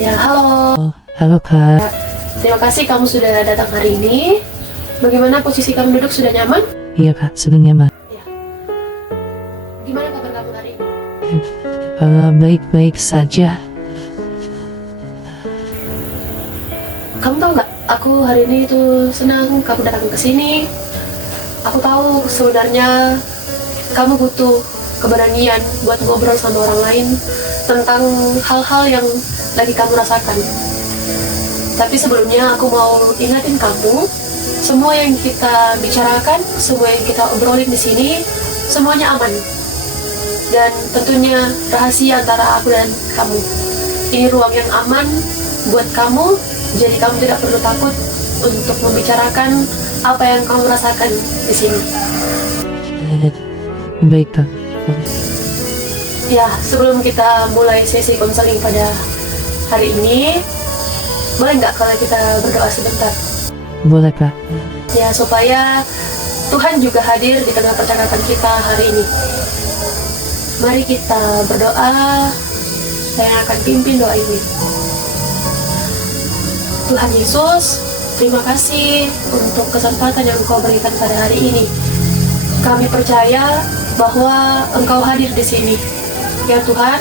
Ya, halo. Oh, halo Kak. Terima kasih kamu sudah datang hari ini. Bagaimana posisi kamu duduk, sudah nyaman? Iya Kak, sudah nyaman. Ya. Gimana kabar kamu hari ini? Baik-baik saja. Kamu tahu nggak? Aku hari ini tuh senang kamu datang ke sini. Aku tahu sebenarnya kamu butuh keberanian buat ngobrol sama orang lain tentang hal-hal yang lagi kamu rasakan. Tapi sebelumnya aku mau ingatin kamu, semua yang kita bicarakan, semua yang kita obrolin di sini, semuanya aman. Dan tentunya rahasia antara aku dan kamu. Ini ruang yang aman buat kamu, jadi kamu tidak perlu takut untuk membicarakan apa yang kamu rasakan di sini. Baik Kak. Ya, sebelum kita mulai sesi konseling pada hari ini, boleh nggak kalau kita berdoa sebentar? Boleh Kak. Ya, supaya Tuhan juga hadir di tengah percakapan kita hari ini. Mari kita berdoa. Saya akan pimpin doa ini. Tuhan Yesus, terima kasih untuk kesempatan yang Engkau berikan pada hari ini. Kami percaya bahwa Engkau hadir di sini. Ya Tuhan,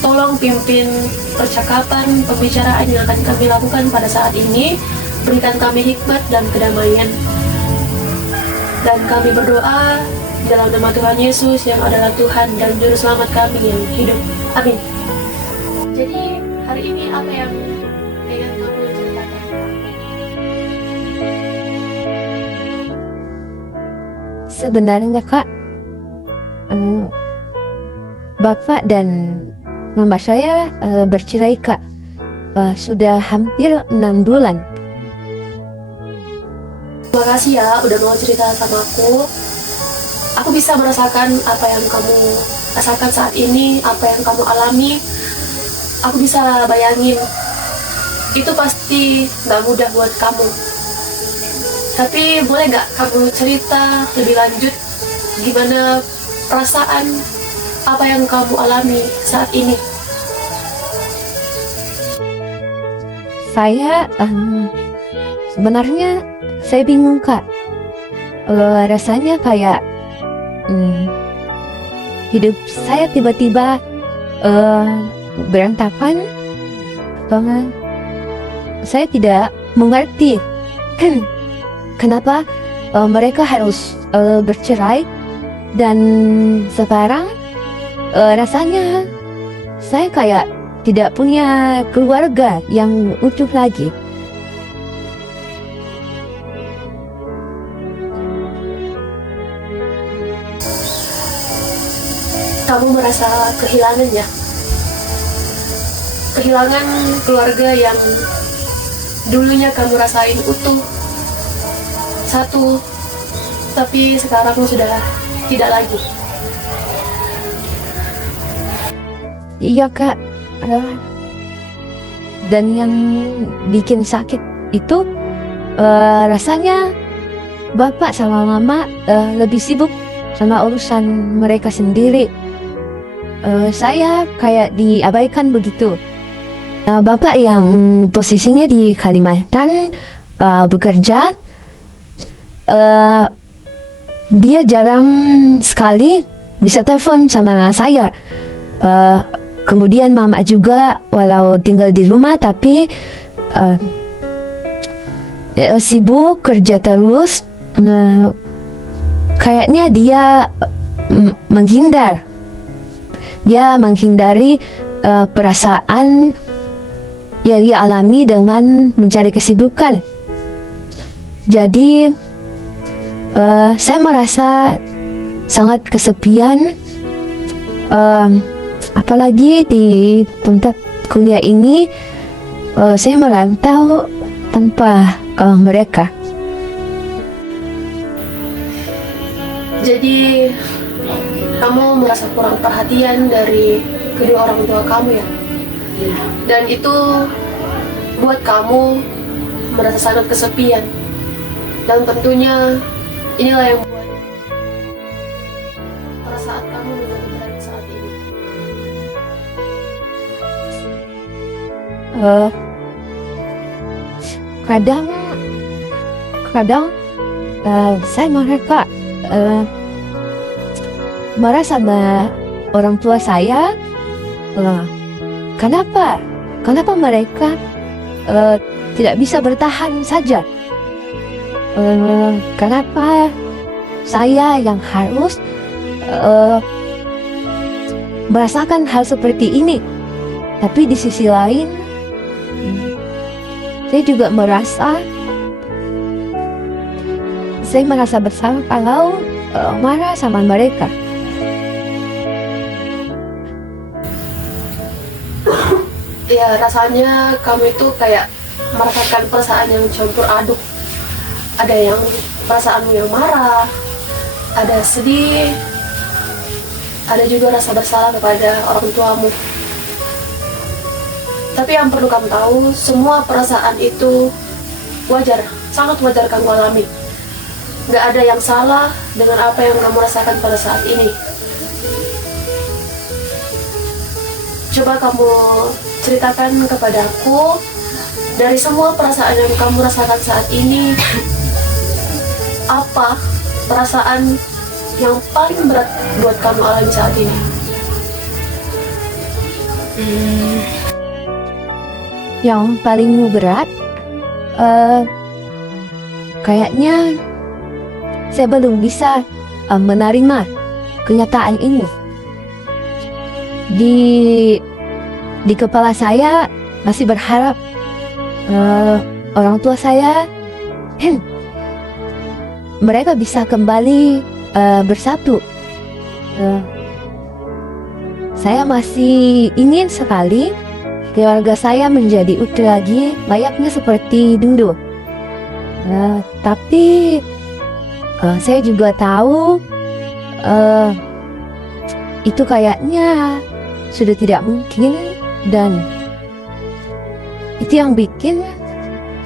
tolong pimpin percakapan, pembicaraan yang akan kami lakukan pada saat ini. Berikan kami hikmat dan kedamaian. Dan kami berdoa dalam nama Tuhan Yesus yang adalah Tuhan dan Juru Selamat kami yang hidup. Amin. Jadi hari ini apa yang ingin kamu ceritakan? Sebenarnya Kak, Bapak dan Mama saya bercerai Kak. Sudah hampir 6 bulan. Terima kasih ya udah mau cerita sama aku. Aku bisa merasakan apa yang kamu rasakan saat ini, apa yang kamu alami. Aku bisa bayangin, itu pasti gak mudah buat kamu. Tapi boleh gak kamu cerita lebih lanjut gimana perasaan apa yang kamu alami saat ini? Saya sebenarnya saya bingung Kak. Rasanya kayak hidup saya tiba-tiba berantakan. Saya tidak mengerti kenapa mereka harus bercerai, dan sekarang rasanya saya kayak tidak punya keluarga yang utuh lagi. Kamu merasa kehilangan ya? Kehilangan keluarga yang dulunya kamu rasain utuh, satu, tapi sekarang sudah tidak lagi. Iya Kak. Dan yang bikin sakit itu rasanya Bapak sama Mama lebih sibuk sama urusan mereka sendiri. Saya kayak diabaikan begitu. Bapak yang posisinya di Kalimantan bekerja, dia jarang sekali bisa telepon sama saya. Kemudian Mama juga walau tinggal di rumah tapi sibuk kerja terus. Kayaknya dia menghindar. Dia menghindari perasaan yang dia alami dengan mencari kesibukan. Jadi saya merasa sangat kesepian. Apalagi di tempat kuliah ini saya merantau tanpa mereka. Jadi kamu merasa kurang perhatian dari kedua orang tua kamu ya? Dan itu buat kamu merasa sangat kesepian. Dan tentunya inilah yang buat perasaan kamu menjadi berat saat ini. Eh, kadang kadang saya mereka marah sama orang tua saya. Eh, kenapa mereka tidak bisa bertahan saja? Kenapa saya yang harus merasakan hal seperti ini? Tapi di sisi lain, saya juga merasa bersalah kalau marah sama mereka. Ya rasanya kamu itu kayak merasakan perasaan yang campur aduk. Ada yang perasaanmu yang marah, ada sedih, ada juga rasa bersalah kepada orang tuamu. Tapi yang perlu kamu tahu, semua perasaan itu wajar, sangat wajar kamu alami. Gak ada yang salah dengan apa yang kamu rasakan pada saat ini. Coba kamu ceritakan kepadaku, dari semua perasaan yang kamu rasakan saat ini, apa perasaan yang paling berat buat kamu alami saat ini? Yang paling berat, kayaknya saya belum bisa menerima kenyataan ini. Di kepala saya masih berharap orang tua saya mereka bisa kembali bersatu. Saya masih ingin sekali keluarga saya menjadi utuh lagi, layaknya seperti dulu. Tapi saya juga tahu itu kayaknya sudah tidak mungkin, dan itu yang bikin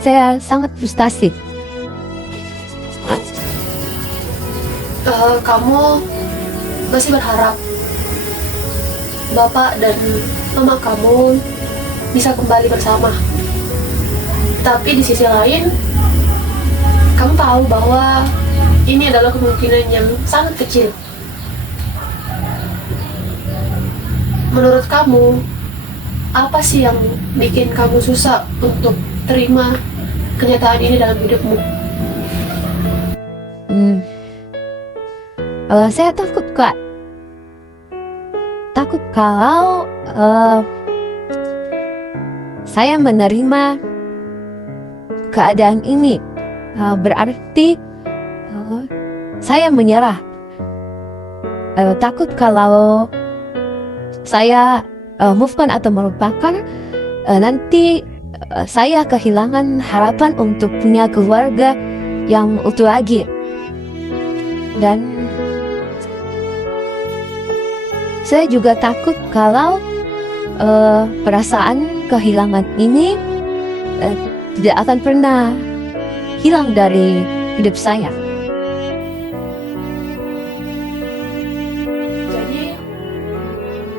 saya sangat frustasi. Kamu masih berharap bapak dan mama kamu bisa kembali bersama. Tapi di sisi lain, kamu tahu bahwa ini adalah kemungkinan yang sangat kecil. Menurut kamu, apa sih yang bikin kamu susah untuk terima kenyataan ini dalam hidupmu? Saya takut, Kak. Takut kalau saya menerima keadaan ini, berarti saya menyerah. Takut kalau saya move on atau melupakan, nanti saya kehilangan harapan untuk punya keluarga yang utuh lagi. Dan saya juga takut kalau perasaan kehilangan ini tidak akan pernah hilang dari hidup saya. Jadi,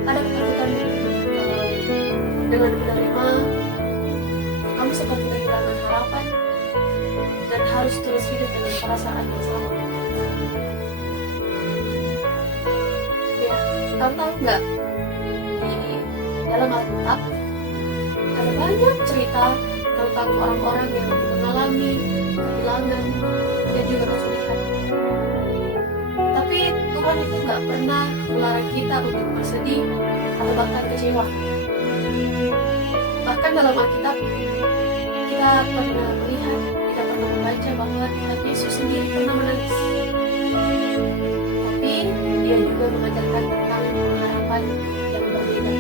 ada ketakutan dengan menerima kamu seperti kehilangan harapan dan harus terus hidup dengan perasaan yang sama. Ya, kamu tahu nggak, di dalam Alkitab ada banyak cerita tentang orang-orang yang mengalami kehilangan dan juga kesulitan. Tapi Tuhan itu nggak pernah melarang kita untuk bersedih atau bahkan kecewa. Bahkan dalam Alkitab kita pernah melihat, kita pernah membaca bahwa Tuhan Yesus sendiri pernah menangis. Tapi dia juga mengajarkan tentang harapan yang berbeda.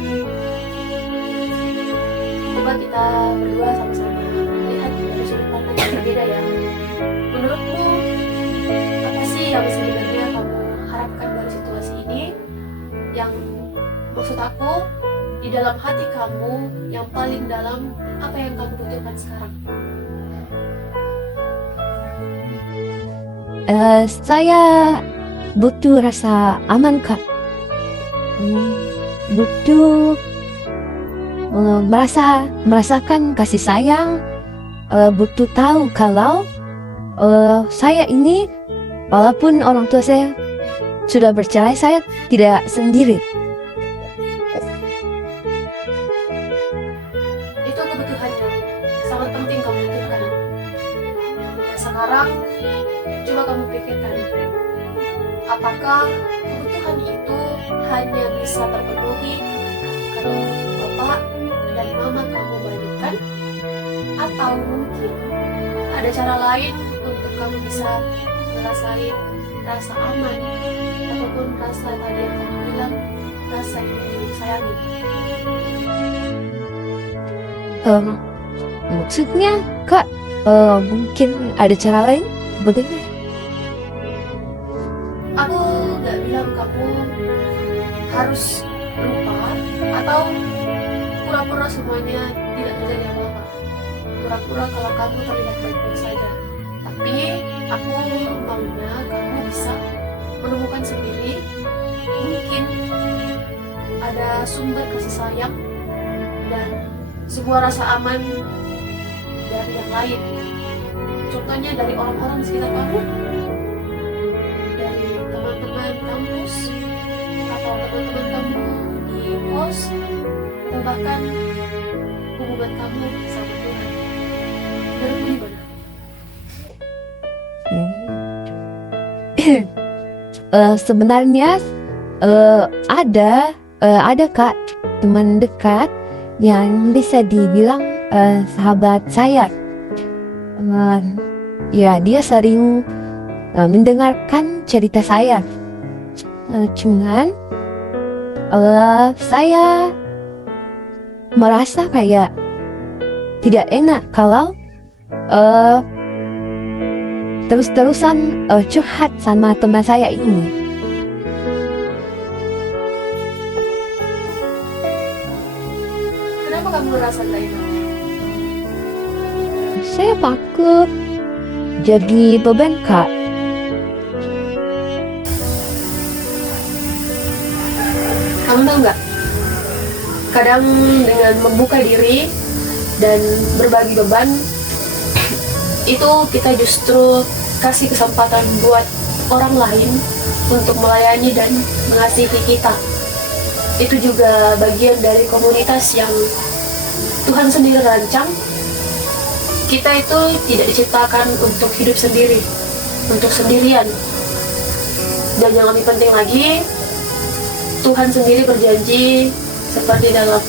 Coba kita berdua sama-sama lihat dari sudut pandang yang berbeda ya. Menurutmu, apa sih yang sebenarnya kamu harapkan dari situasi ini? Yang maksud aku, di dalam hati kamu yang paling dalam, apa yang kamu butuhkan sekarang? Saya butuh rasa aman, Kak. merasakan kasih sayang, butuh tahu kalau saya ini, walaupun orang tua saya sudah bercerai, saya tidak sendiri. Itu kebutuhan yang sangat penting kamu butuhkan. Dan sekarang coba kamu pikirkan, apakah kebutuhan itu hanya bisa terpenuhi kalau bapak dan mama kamu balikan, atau mungkin ada cara lain untuk kamu bisa ngerasain rasa aman ataupun rasa tadi yang kamu bilang, rasa ingin disayangi. Maksudnya Kak, mungkin ada cara lain? Bagaimana? Aku gak bilang kamu harus lupa atau pura-pura semuanya tidak terjadi apa-apa, pura-pura kalau kamu terlihat baik-baik saja. Tapi aku maunya kamu bisa menemukan sendiri, mungkin ada sumber kasih sayang dan sebuah rasa aman dari yang lain. Contohnya dari orang-orang di sekitar kamu, dari teman-teman kampus, atau teman-teman kamu di kos, atau bahkan hubungan kamu sama Tuhan. Menurutmu gimana? Sebenarnya ada Kak teman dekat yang bisa dibilang sahabat saya. Ya, dia sering mendengarkan cerita saya. Cuman saya merasa kayak tidak enak kalau terus-terusan curhat sama teman saya ini. Kenapa kamu merasa gak enak? Saya takut jadi beban Kak. Kamu tahu nggak? Kadang dengan membuka diri dan berbagi beban, itu kita justru kasih kesempatan buat orang lain untuk melayani dan mengasihi kita. Itu juga bagian dari komunitas yang Tuhan sendiri rancang. Kita itu tidak diciptakan untuk hidup sendiri, untuk sendirian. Dan yang lebih penting lagi, Tuhan sendiri berjanji seperti dalam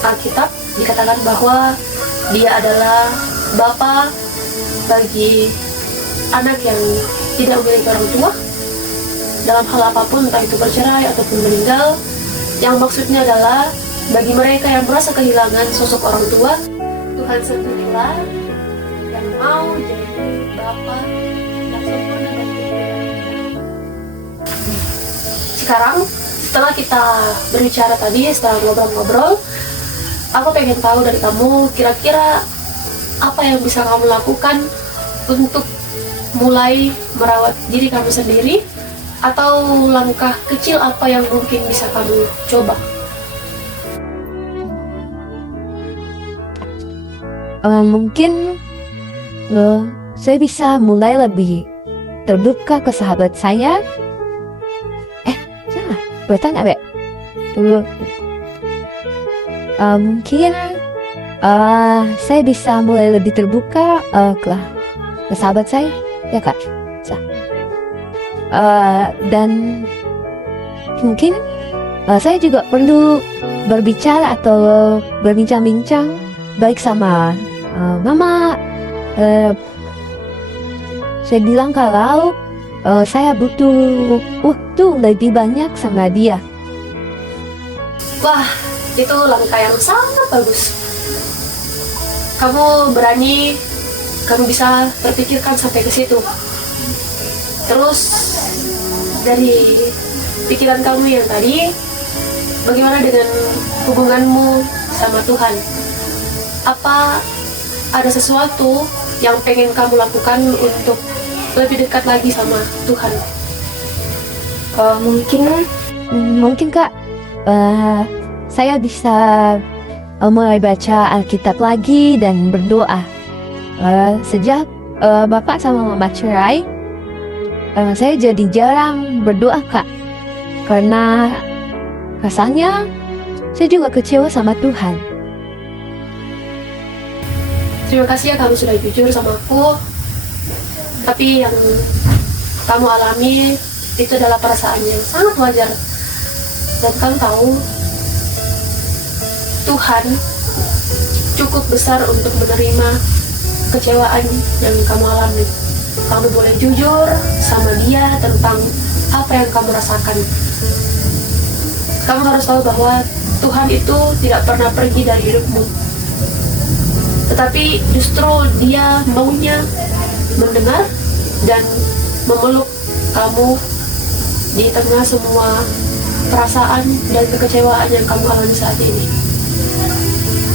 Alkitab dikatakan bahwa Dia adalah Bapa bagi anak yang tidak memiliki orang tua dalam hal apapun, entah itu bercerai ataupun meninggal. Yang maksudnya adalah bagi mereka yang merasa kehilangan sosok orang tua, Tuhan sendirilah yang mau jadi Bapa yang sempurna dan kita. Sekarang setelah kita berbicara tadi, setelah ngobrol-ngobrol, aku pengen tahu dari kamu kira-kira apa yang bisa kamu lakukan untuk mulai merawat diri kamu sendiri, atau langkah kecil apa yang mungkin bisa kamu coba. Mungkin saya bisa mulai lebih terbuka ke sahabat saya. Salah, bertanya Bek. Mungkin saya bisa mulai lebih terbuka ke sahabat saya, ya Kak. Dan mungkin saya juga perlu berbicara atau berbincang-bincang baik sama Mama. Saya bilang kalau saya butuh waktu lebih banyak sama dia. Wah, itu langkah yang sangat bagus. Kamu berani, kamu bisa berpikirkan sampai ke situ. Terus dari pikiran kamu yang tadi, bagaimana dengan hubunganmu sama Tuhan? Apa ada sesuatu yang pengen kamu lakukan untuk lebih dekat lagi sama Tuhan? Mungkin Kak, saya bisa mulai baca Alkitab lagi dan berdoa. Sejak Bapak sama Mama cerai, saya jadi jarang berdoa, Kak. Karena rasanya saya juga kecewa sama Tuhan. Terima kasih ya kamu sudah jujur sama aku. Tapi yang kamu alami itu adalah perasaan yang sangat wajar. Dan kamu tahu, Tuhan cukup besar untuk menerima kecewaan yang kamu alami. Kamu boleh jujur sama dia tentang apa yang kamu rasakan. Kamu harus tahu bahwa Tuhan itu tidak pernah pergi dari hidupmu. Tetapi justru dia maunya mendengar dan memeluk kamu di tengah semua perasaan dan kekecewaan yang kamu alami saat ini.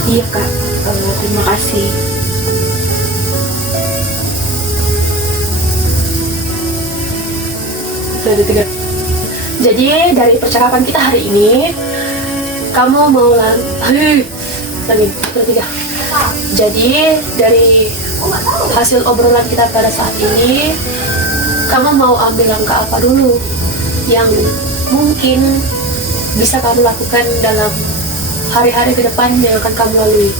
Iya Kak, terima kasih. Jadi dari percakapan kita hari ini, kamu mau lagi tiga. Jadi dari hasil obrolan kita pada saat ini, kamu mau ambil langkah apa dulu yang mungkin bisa kamu lakukan dalam hari-hari ke depan yang akan kamu lalui?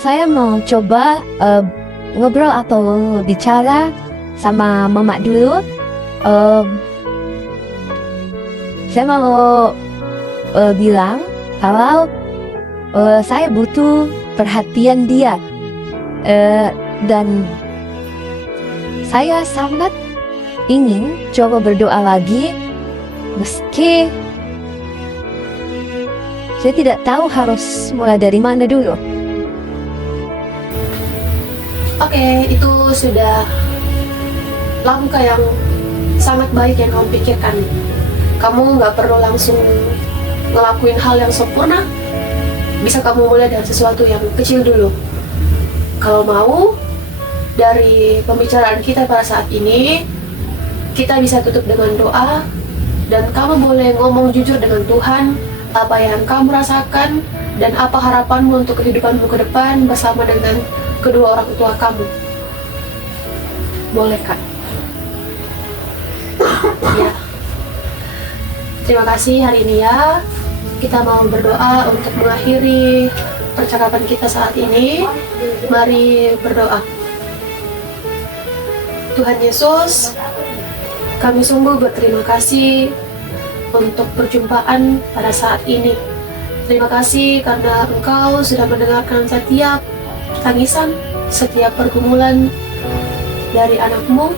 Saya mau coba ngobrol atau bicara sama Mama dulu. Saya mau bilang kalau saya butuh perhatian dia, dan saya sangat ingin coba berdoa lagi meski saya tidak tahu harus mulai dari mana dulu. Oke, itu sudah langkah yang sangat baik yang kamu pikirkan. Kamu nggak perlu langsung ngelakuin hal yang sempurna. Bisa kamu mulai dari sesuatu yang kecil dulu. Kalau mau, dari pembicaraan kita pada saat ini, kita bisa tutup dengan doa, dan kamu boleh ngomong jujur dengan Tuhan apa yang kamu rasakan dan apa harapanmu untuk kehidupanmu ke depan bersama dengan kedua orang tua kamu. Boleh, Kak? Ya. Terima kasih hari ini ya. Kita mau berdoa untuk mengakhiri percakapan kita saat ini. Mari berdoa. Tuhan Yesus, kami sungguh berterima kasih untuk perjumpaan pada saat ini. Terima kasih karena Engkau sudah mendengarkan setiap tangisan, setiap pergumulan dari anak-Mu.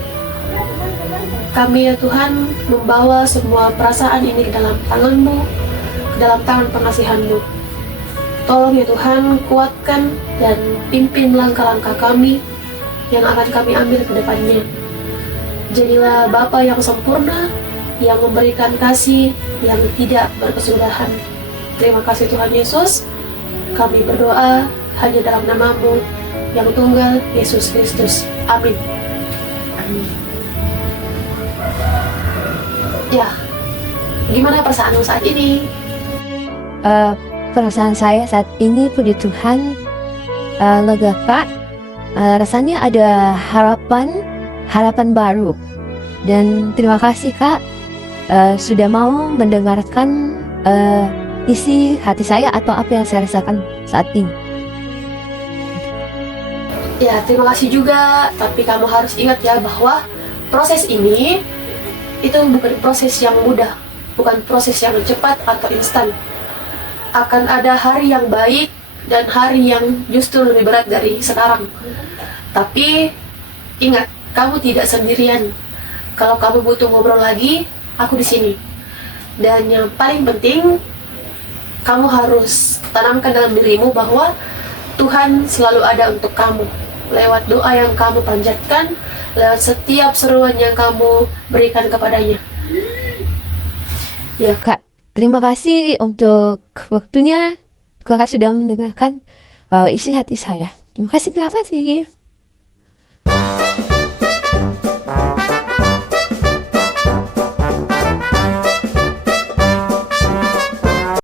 Kami ya Tuhan membawa semua perasaan ini ke dalam tangan-Mu, ke dalam tangan pengasihan-Mu. Tolong ya Tuhan, kuatkan dan pimpin langkah-langkah kami yang akan kami ambil ke depannya. Jadilah Bapa yang sempurna, yang memberikan kasih yang tidak berkesudahan. Terima kasih Tuhan Yesus. Kami berdoa hanya dalam nama-Mu yang tunggal, Yesus Kristus. Amin. Amin. Ya, gimana perasaanmu saat ini? Perasaan saya saat ini, puji Tuhan, lega Kak. Rasanya ada harapan baru. Dan terima kasih Kak, sudah mau mendengarkan isi hati saya atau apa yang saya rasakan saat ini. Ya, terima kasih juga. Tapi kamu harus ingat ya bahwa proses ini itu bukan proses yang mudah, bukan proses yang cepat atau instan. Akan ada hari yang baik dan hari yang justru lebih berat dari sekarang. Tapi ingat, kamu tidak sendirian. Kalau kamu butuh ngobrol lagi, aku di sini. Dan yang paling penting, kamu harus tanamkan dalam dirimu bahwa Tuhan selalu ada untuk kamu. Lewat doa yang kamu panjatkan, lewat setiap seruan yang kamu berikan kepadanya. Ya Kak, terima kasih untuk waktunya. Kakak sudah mendengarkan isi hati saya. Terima kasih.